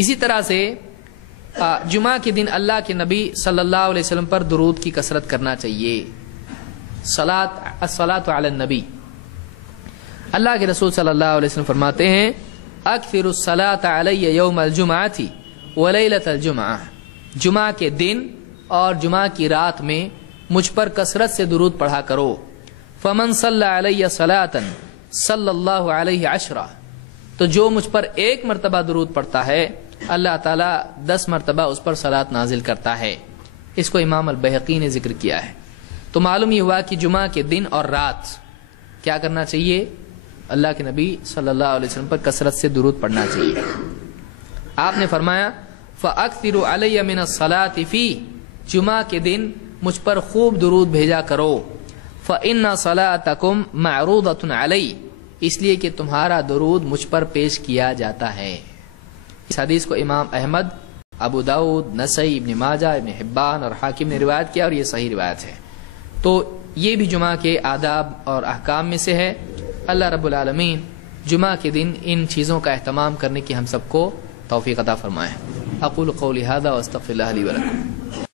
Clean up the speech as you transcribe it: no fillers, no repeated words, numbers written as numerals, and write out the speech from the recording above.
اسی طرح سے جمعہ کے دن اللہ کے نبی صلی اللہ علیہ وسلم پر درود کی کثرت کرنا چاہیے. الصلاۃ علی النبی. اللہ کے رسول صلی اللہ علیہ وسلم فرماتے ہیں اکثر الصلاۃ علی یوم الجمعۃ ولیلۃ الجمعہ. جمعہ کے دن اور جمعہ کی رات میں مجھ پر کثرت سے درود پڑھا کرو. فمن صلی علی صلاۃ صلی اللہ علیہ عشرہ. تو جو مجھ پر ایک مرتبہ درود پڑھتا ہے اللہ تعالیٰ 10 مرتبہ اس پر صلاۃ نازل کرتا ہے. اس کو امام البیہقی نے ذکر کیا ہے. تو معلوم یہ ہوا کہ جمعہ کے دن اور رات کیا کرنا چاہیے؟ اللہ کے نبی صلی اللہ علیہ وسلم پر کثرت سے درود پڑھنا چاہیے. آپ نے فرمایا فَأَكْثِرُ عَلَيَّ مِنَ الصَّلَاةِ فِي. جمعہ کے دن مجھ پر خوب درود بھیجا کرو. فَإِنَّ صَلَاتَكُمْ مَعْرُوضَةٌ عَلَيَّ. اس لیے کہ تمہارا درود مجھ پر پیش کیا جاتا ہے. اس حدیث کو امام احمد، ابو داؤد، نسائی، ابن ماجہ، ابن حبان اور حاکم نے روایت کیا اور یہ صحیح روایت ہے. تو یہ بھی جمعہ کے آداب اور احکام میں سے ہے. اللہ رب العالمین جمعہ کے دن ان چیزوں کا اہتمام کرنے کی ہم سب کو توفیق عطا فرمائے. اقول قولی ھذا واستغفر اللہ لی ولکم.